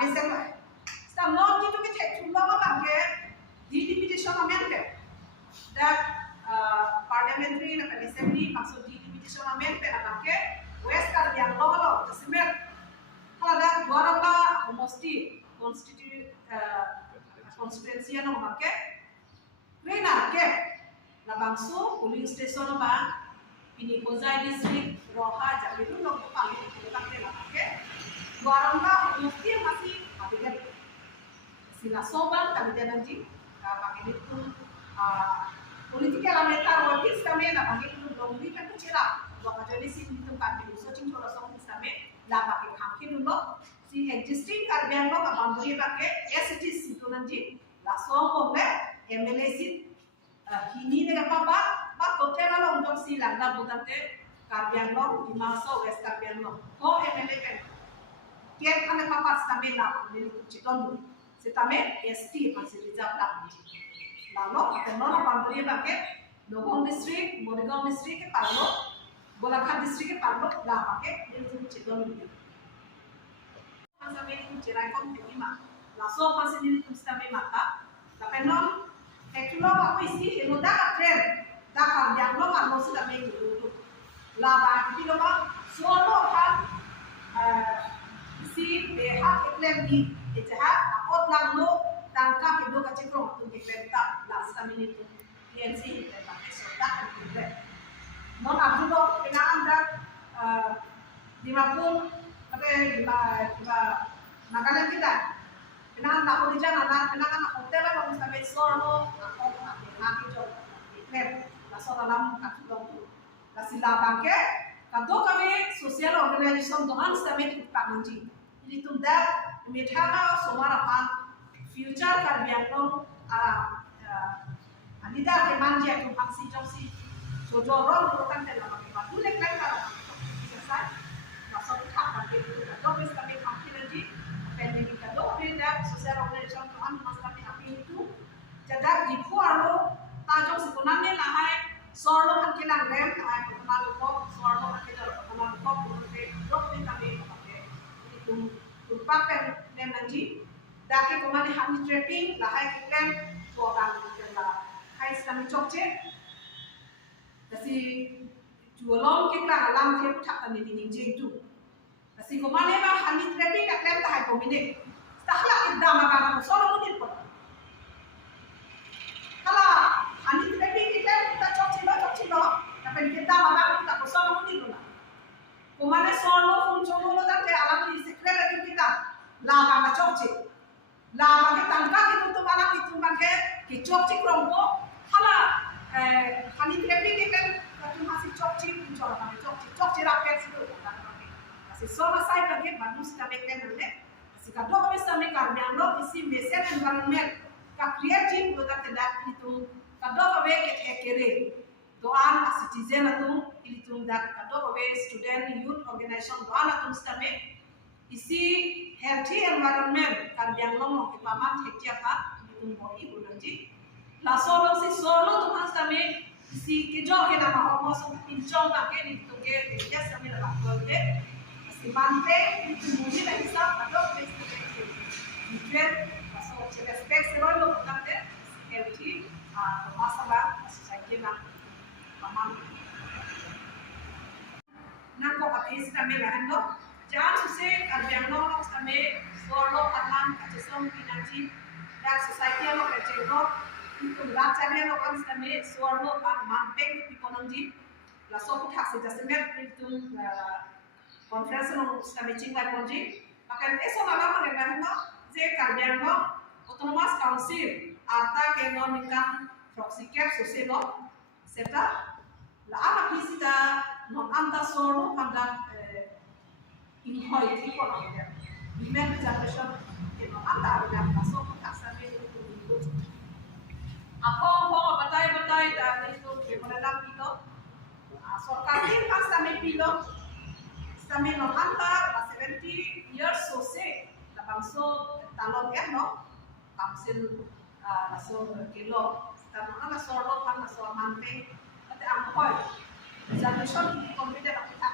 meseng lah. Stam non itu kita cuma apa ke delimitation amendment that parliamentary na assembly maksud delimitation amendment apa ke West Karbi Anglong lo semer halada dwarala homosti constituency ano apa ke Rena ke na bangso polling station ba ini Kozai district Roha jadi itu lo paling kita kena ke dwarala homosti masih ada kan sila soban kami jangan ji pakai itu politik elementar wakil kami na pakai itu dongri kan kecira waktu jadi si itu kan di searching thora song kami la pakai hamkin dulu si existing karbian lo ka boundary pakai STs itu nanti la song boleh MLA si hini dengan apa total lo untuk si landa budate karbian lo di masa West karbian lo ko MLA kan kian kan apa kami la ambil citon Setame ST masih reserve lah. Lalu akan nona boundary pakai Nogong district, Morigaon district ke Parlo, Golaghat district ke Parlo lah pakai dia itu cedon ini. Masa ini cerai kom terima. Langsung masih ini tu setame mata. Tapi non heklo aku isi helo dah keren. Dah kerja lo kan masih dah main dulu. Lah bagi lo kan solo kan isi behak iklim di Ijazah akot lang lo tangka hidup kacang kerong untuk diperintah last minute itu PNC diperintah sudah kan diperintah. Non aku lo penangan dah 50 Nagaland kita penangan tak boleh jalan penangan hotel lah kalau sampai solo akot nak job iklim lah solo dalam kacang kerong tu lah sila bangke kalau kami sosial organisasi doang sampai kita nanti ini tu dah Methana Somarapan future Karbian long anida ke manja ke aksi joksi sojorong bukan dalam apa tu lek lek kalau selesai masuk tak ke itu kalau bis kami energi pending kalau beda sosial organisasi tuan mas kami api itu jadi di kuaro tajok sebenarnya lahai sorlo kan kilang rem lahai kenal kok sorlo kan kenal kok berarti dok kami itu Rupakan dan nanti, daki kemana kami trapping, lahai keklan, bukan kita hai kami cocok, kasi jualan keklan alam tiap tak kami dinding itu, kasi kemana bah kami trapping keklan lahai komine, setelah kita makan aku solo mungkin pun, kalau kami trapping keklan kita cocok, tapi kita makan kita aku solo mungkin pun. Kemana solo funcung lo tak alam di sekret lagi kita lama macam lama kita tangka kita tu malam itu bangke kicok rombo hala hani trepi kita tu masih cocik funcung kami cocik rakyat situ masih sama saya bangke manus kami kena masih kado kami sampai karbian lo isi mesin environment ka creative lo tak tidak itu kado kami kere doan citizen atau ilitum dak kado kawe student youth organization doan atum stame isi healthy environment karbiang long ke paman hekja ka ilitum boi bulanji la solo tu mas stame isi kejo ke nama homo so pinchong ka ke ilitum ke hekja stame la bakol ke isi mante ilitum muni la hisab kado ke student so respect sero lo kate healthy masalah society na Pamam. Nako kapis kami lahan lo. Jangan susah kerjaan lo kami solo kanan kacisom pinanci dan society lo kerjaan itu rancangnya lo kan kami solo kan mampeng pikonanji. Laso kita sejasnya itu conference lo kami cingkai konji. Maka eso malam mereka lo je kerjaan lo autonomous council arta kenomikan proxy cap susah lo. Serta la apa kita non anda solo pada inhoi tipo non ya bimen generation que non anda ada masuk ke kasar itu apa batai dan itu kemudian itu sorkar ini pas kami pilot kami non anda 70 years sose la bangso talon ya no kamsil masuk kilo karena ana solo kan masuk mante ate ampoy generation komite na kita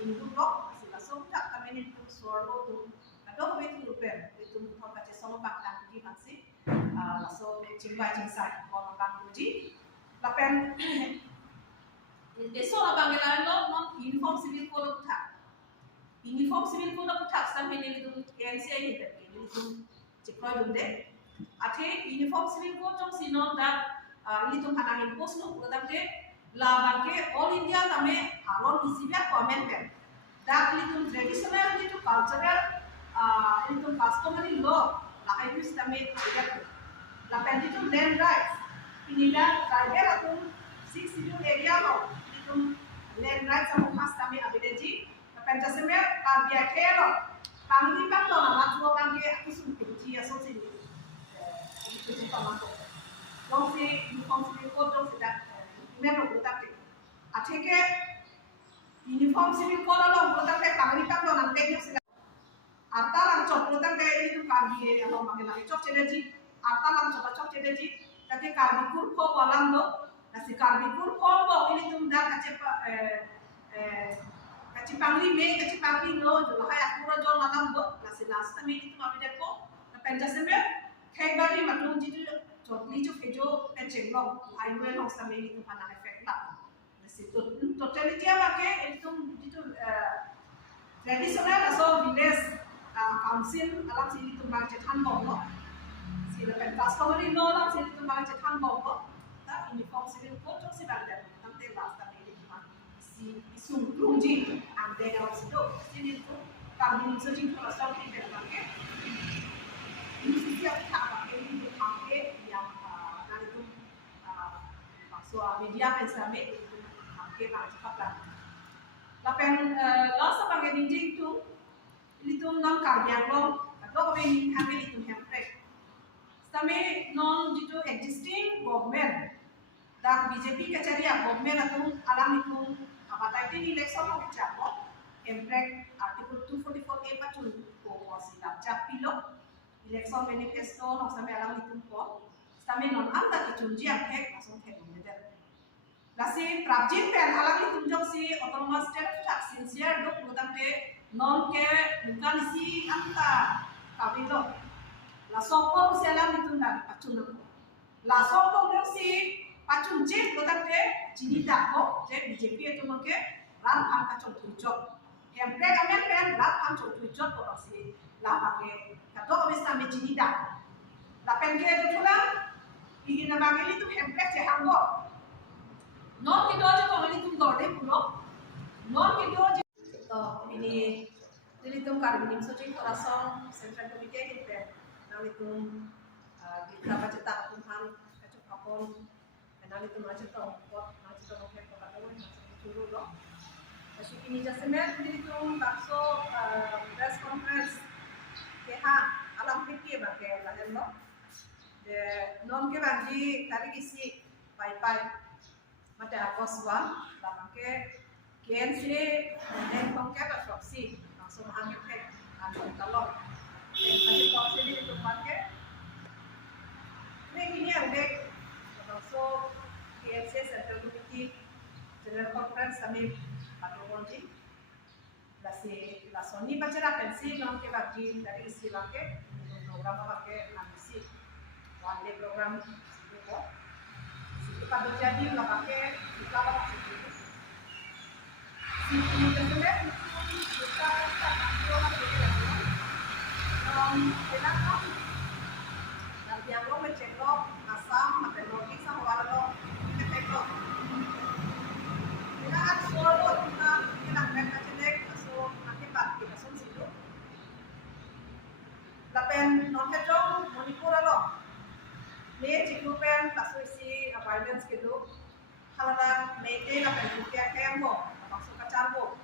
ini lo sila so tak kami itu solo tu atau betul lupa cingbai cingsai ko bang uji lapen deso abang gelan non uniform civil code kutha uniform civil code kutha sampai ni itu KNCI itu itu cekloi dunde ate uniform civil code jong sinon dak itu panangin post no product labake all India tame alon isibia comment dak itu traditional itu cultural itu customary law lakai itu tame tidak la itu land rights inilah tribal atau six civil area lo itu land rights sama khas tame abedeji la pentaseme kabia kelo kami kan lo na tuo kan ke aku sumpiti asosiasi itu pamato donc c'est une fonction code donc c'est même au contact ateke uniform civil code lo contact kami kan lo nang teknik sila artalang chok contact itu kabi lo magela chok cheleji artalang chok cheleji tapi kabi kur ko walam lo nasi kabi kur ko lo ini tum dah kaci pangli me kaci pangli lo jo hai akura jo malam do nasi last time ini tum abide ko penjaseme khaibari matung jitu chotli jo fejo pecheng lo hai we lo same ini tum pana effect la nasi totality abake itu jitu traditional so village council alam sini tum bang cethan lo sila pen customary law alam sini tum bang cethan lo ta uniform civil code jo si bang dan tamte last time ini tum isung rungji ande kalau situ sini tu kami searching for something that pakai ini setiap tak pakai ini pakai yang dari tu maksud media pensame itu pakai nak cepat lah. Lapen loss pakai ninjing tu ini tu non karya lo kalau kami ini pakai itu handbrake. Same non itu existing government dan BJP kecarian government atau alam itu apa ini election mau bicara kok, impact artikel 244A pacul ko sila capilo election manifesto nong sampai alam itu kok, sampai non anda kecunji akhek langsung kebunyian. Lasi prajin pen alam itu jauh si otomatis terus sincere dok bukan te non ke bukan si anta kapilo. Lasopong si alam itu ndak pacul, lasopong dok si pacun je bukan te jini dako je BJP itu mungkin ran angka contohempre kami pen ran angka contoh ko si la pakai kado kami sampai jini dak la pen ke itu pula ingin nama ituempre je hanggo non kido je ko ini tum dorde pulo non kido je ini tum karbinim soching korasong central committee itu nang itu kita baca tak kumhan kacuk kapon kenali tu macam tu, macam tu mungkin kau kata macam curu loh. Tapi ini jasa mer jadi tu bakso press conference keha alam fikir bagai lain loh. De non ke bagi tadi isi pai mata Agos 1 lah pakai KNC dan pakai ke proxy langsung angin ke kalau masih proxy ini tu pakai ini yang dek also KNC Central Committee General Conference kami patungonji la soni bacara pensi non ke bagi dari istilah ke program pakai nasi one day program itu situ pada jadi la pakai kita apa situ situ terus kita program kenapa nanti aku ngecek lo asam matematik sama warna ketek lo kita kan solo kita mereka cek so akibat kita sun situ lapen non hejong manipura lo me ciklupen kasuisi abundance gitu halala mete lapen kia kembo maksud kacarbo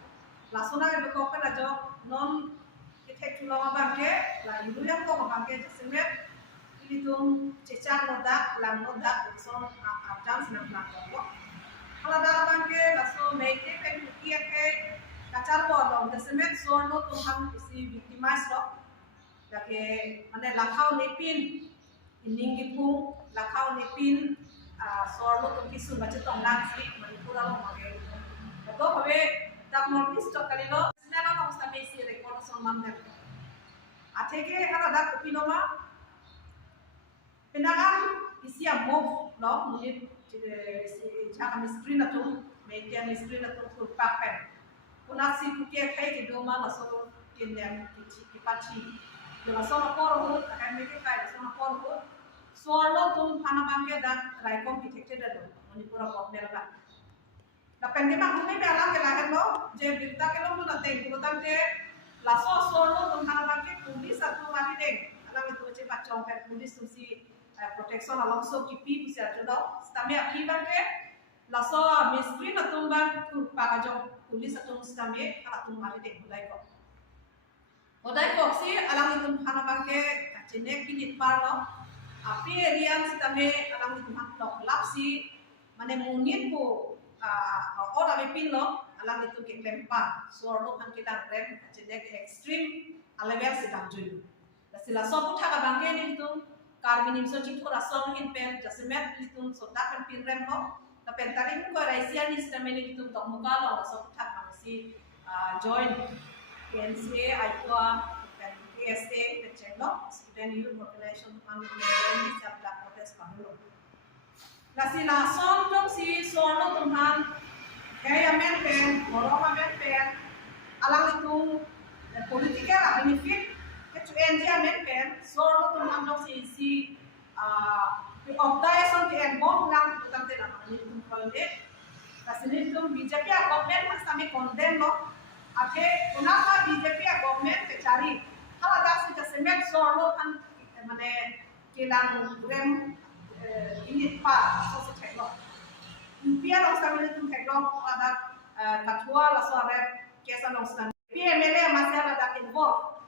lasuna itu kok kan aja non ketek tulang abangke la ibu yang kok abangke semet itu cecar noda, lang noda, so abjam senang lang noda. Kalau dalam bangke, laso mete pen kia ke kacar bolong, desemet sorno tuhan isi victimize lo. Dake mana lakau nepin, iningi pun lakau nepin, sorno tuh kisu baca tonglang sih, manipura lo mage. Betul, kabe tak notice cok kali lo, senang lo sampai si rekor somam deh. Ateke kalau ada kopi noma Pinangan isi move lo mungkin jika screen atau media screen atau kurpapen punak si kukia kai ke doma la so kinyan kipachi la so na por akan meke kai so na por swallow tum phana bangke dan raikom detected ado manipura government la na pendema humi be alam ke lahen lo je birta ke lo na te kutam te la so swallow tum phana bangke police atu mari deng alam itu je pachong pe police tu si protection along so kipi bisa jodoh stame akibat ke laso miskin atung bang tu pagajong pulis atung stame atung mari dek hodai ko si alang itu hana bangke kacene kinit parlo api rian stame alang itu maklo lapsi mane munit ko ora bepin lo alang itu ke lempa sorlo kan kita rem kacene ke extreme level sedang julu sila so putha ka bangke ni itu karminim so chitu rasong hin pen jasmet litum so takan pin rembo ta pen tari ko raisia ni stamene litum to mukalo so thak si join KNCA aikwa pen KSA pen chelo student youth population fund ni sabda protest panulo la sila som jong si sorno tumhan kaya men pen moroma men pen alang litum political benefit to enjoy men pen sorno tumhan jong si optai son ke bom lang tutam te nama ni tum proyek kasini tum BJP government mas kami condemn lo ake kenapa BJP government cari kalau dah sudah semen sorno kan mane kilang rem ini pa so se lo pia lo kami tum lo ada katua la so rem kesa lo stan PMLA masih ada involved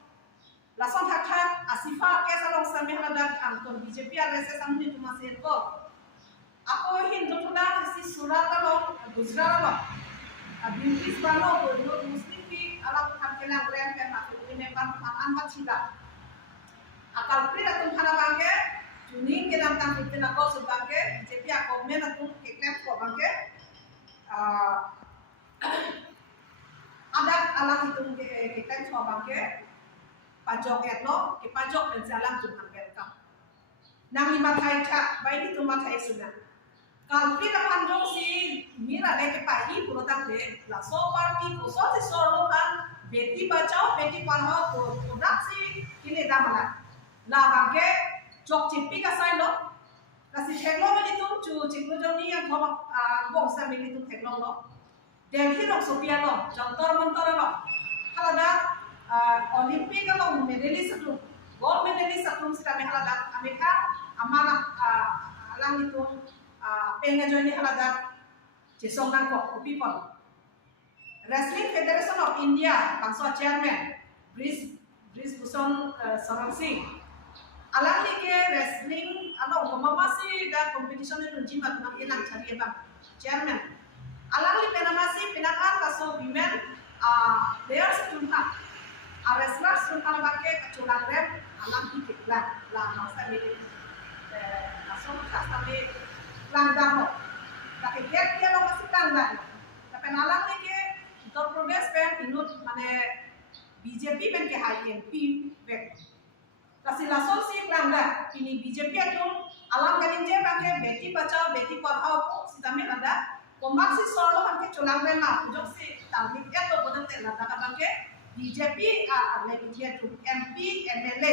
langsung hak asifa kesa long sami haladak anton BJP RSS sampai cuma servo aku Hindu tulang si surat lo Gujarat lo British balo bodoh muslim pi alam kelang rem kan aku ini memang anbat sila akal pri datang hana bangke tuning kelang tam itu nak kau sebagai BJP aku menatun keklep kau bangke ada alam itu keklep kau bangke pajok etlo ke pajok berjalan tuhan welcome nang lima thai cha bayi tu mathai suna kalpi na panjong si mira le ke pai puro tang de la so party ko so si solo kan beti bachao beti padhao ko product si kine damala la bangke chok chipi ka sai lo la si theklo me tu chu chiklo jong ni yang thoma bong sa me tu theklo lo delhi rok sopia lo jantar mantar lo halada Olimpik kalau medali satu, gold medali satu sudah menghalat Amerika, amanah alam itu pengen join halat jesong nangkok people. Wrestling Federation of India, bangsa chairman, Brice Bhushan Saran Singh. Alam ni ke wrestling, alam mama si dah competition itu jimat nak enak cari bang chairman. Alam ni penamasi penakar kaso women players tumpah. Wrestler sultan bangke kecuali rem alam hikit lah masa ini langsung kami langgang lo tapi dia lo masih langgang tapi alam ni ke Uttar Pradesh pen inut mane BJP pen ke INP pen kasi langsung si langgang ini BJP itu alam kalin je bangke beti bachao beti padhao ko sidame lada komaksi solo bangke culang rem na jok si tamik itu bodan te lada bangke BJP legislative MP MLA